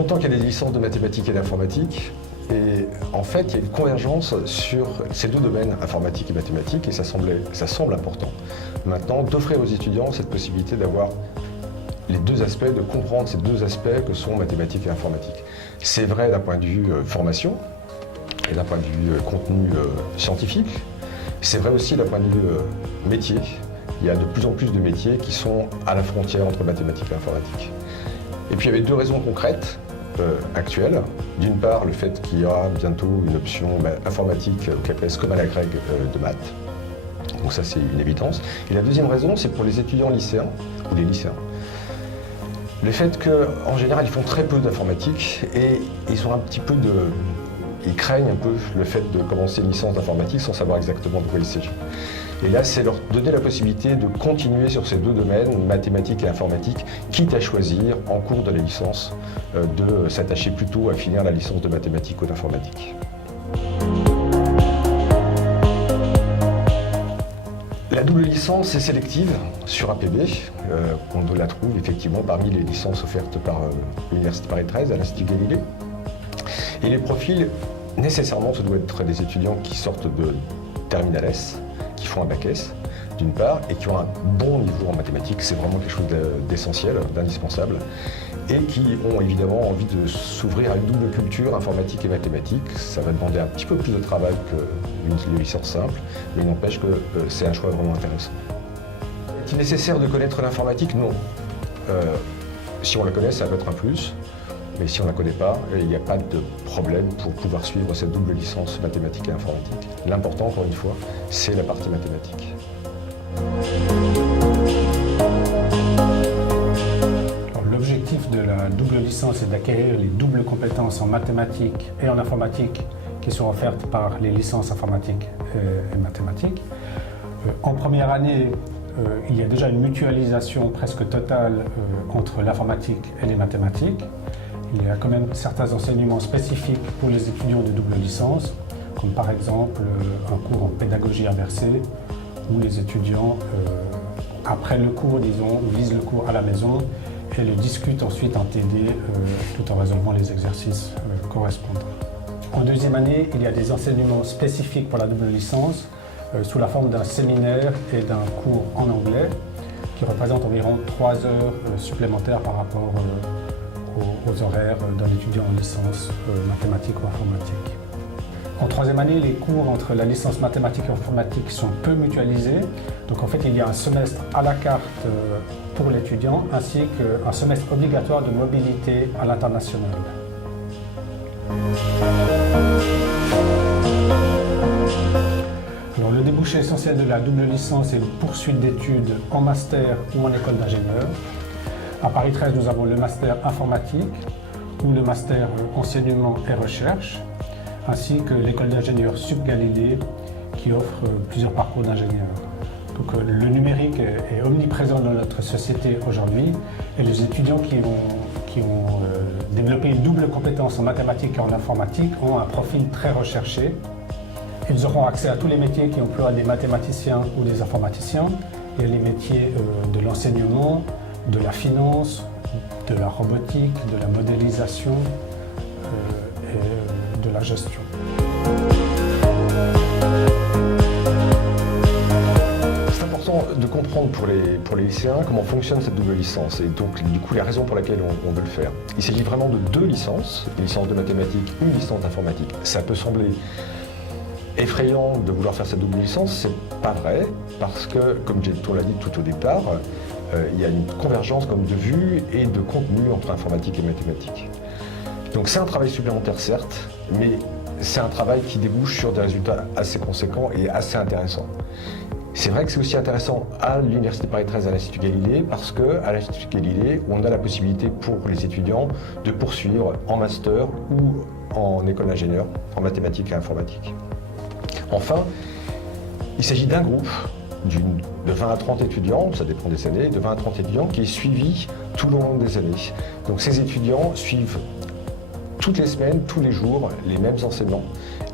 longtemps qu'il y a des licences de mathématiques et d'informatique. Et en fait, il y a une convergence sur ces deux domaines, informatique et mathématiques, et ça semble important. Maintenant, d'offrir aux étudiants cette possibilité d'avoir les deux aspects, de comprendre ces deux aspects que sont mathématiques et informatique. C'est vrai d'un point de vue formation et d'un point de vue contenu scientifique. C'est vrai aussi d'un point de vue métier. Il y a de plus en plus de métiers qui sont à la frontière entre mathématiques et informatique. Et puis il y avait deux raisons concrètes. Actuelle. D'une part, le fait qu'il y aura bientôt une option informatique au CAPES comme à la Greg de maths. Donc ça, c'est une évidence. Et la deuxième raison, c'est pour les étudiants lycéens, ou les lycéens. Le fait qu'en général, ils font très peu d'informatique et ils craignent un peu le fait de commencer une licence d'informatique sans savoir exactement de quoi il s'agit. Et là, c'est leur donner la possibilité de continuer sur ces deux domaines, mathématiques et informatique, quitte à choisir, en cours de la licence, de s'attacher plutôt à finir la licence de mathématiques ou d'informatique. La double licence est sélective sur APB. On la trouve effectivement parmi les licences offertes par l'Université Paris 13 à l'Institut Galilée. Et les profils, nécessairement, ce doit être des étudiants qui sortent de Terminal S, qui font un bac S, d'une part, et qui ont un bon niveau en mathématiques, c'est vraiment quelque chose d'essentiel, d'indispensable, et qui ont évidemment envie de s'ouvrir à une double culture, informatique et mathématiques. Ça va demander un petit peu plus de travail qu'une licence simple, mais il n'empêche que c'est un choix vraiment intéressant. Est-il nécessaire de connaître l'informatique? Non. Si on la connaît, ça va être un plus. Mais si on ne la connaît pas, il n'y a pas de problème pour pouvoir suivre cette double licence mathématiques et informatique. L'important, encore une fois, c'est la partie mathématique. L'objectif de la double licence est d'acquérir les doubles compétences en mathématiques et en informatique qui sont offertes par les licences informatiques et mathématiques. En première année, il y a déjà une mutualisation presque totale entre l'informatique et les mathématiques. Il y a quand même certains enseignements spécifiques pour les étudiants de double licence, comme par exemple un cours en pédagogie inversée, où les étudiants, après le cours, disons, lisent le cours à la maison et le discutent ensuite en TD tout en résolvant les exercices correspondants. En deuxième année, il y a des enseignements spécifiques pour la double licence, sous la forme d'un séminaire et d'un cours en anglais, qui représentent environ 3 heures supplémentaires par rapport aux horaires d'un étudiant en licence mathématiques ou informatique. En troisième année, les cours entre la licence mathématiques et informatique sont peu mutualisés. Donc en fait, il y a un semestre à la carte pour l'étudiant, ainsi qu'un semestre obligatoire de mobilité à l'international. Alors, le débouché essentiel de la double licence est une poursuite d'études en master ou en école d'ingénieur. À Paris 13, nous avons le master informatique ou le master enseignement et recherche, ainsi que l'école d'ingénieurs Sup Galilée qui offre plusieurs parcours d'ingénieurs. Donc le numérique est omniprésent dans notre société aujourd'hui et les étudiants qui ont développé une double compétence en mathématiques et en informatique ont un profil très recherché. Ils auront accès à tous les métiers qui emploient des mathématiciens ou des informaticiens. Il y a les métiers de l'enseignement, de la finance, de la robotique, de la modélisation et de la gestion. C'est important de comprendre pour les lycéens comment fonctionne cette double licence et donc du coup les raisons pour lesquelles on veut le faire. Il s'agit vraiment de deux licences, une licence de mathématiques, une licence d'informatique. Ça peut sembler effrayant de vouloir faire cette double licence, c'est pas vrai, parce que, comme on l'a dit tout au départ, il y a une convergence comme de vues et de contenu entre informatique et mathématiques. Donc c'est un travail supplémentaire certes, mais c'est un travail qui débouche sur des résultats assez conséquents et assez intéressants. C'est vrai que c'est aussi intéressant à l'Université Paris 13 à l'Institut Galilée parce qu'à l'Institut Galilée, on a la possibilité pour les étudiants de poursuivre en master ou en école d'ingénieur en mathématiques et informatique. Enfin, il s'agit d'un groupe de 20 à 30 étudiants, ça dépend des années, de 20 à 30 étudiants qui est suivi tout au long des années. Donc ces étudiants suivent toutes les semaines, tous les jours, les mêmes enseignements.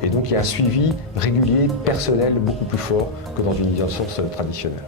Et donc il y a un suivi régulier, personnel, beaucoup plus fort que dans une licence traditionnelle.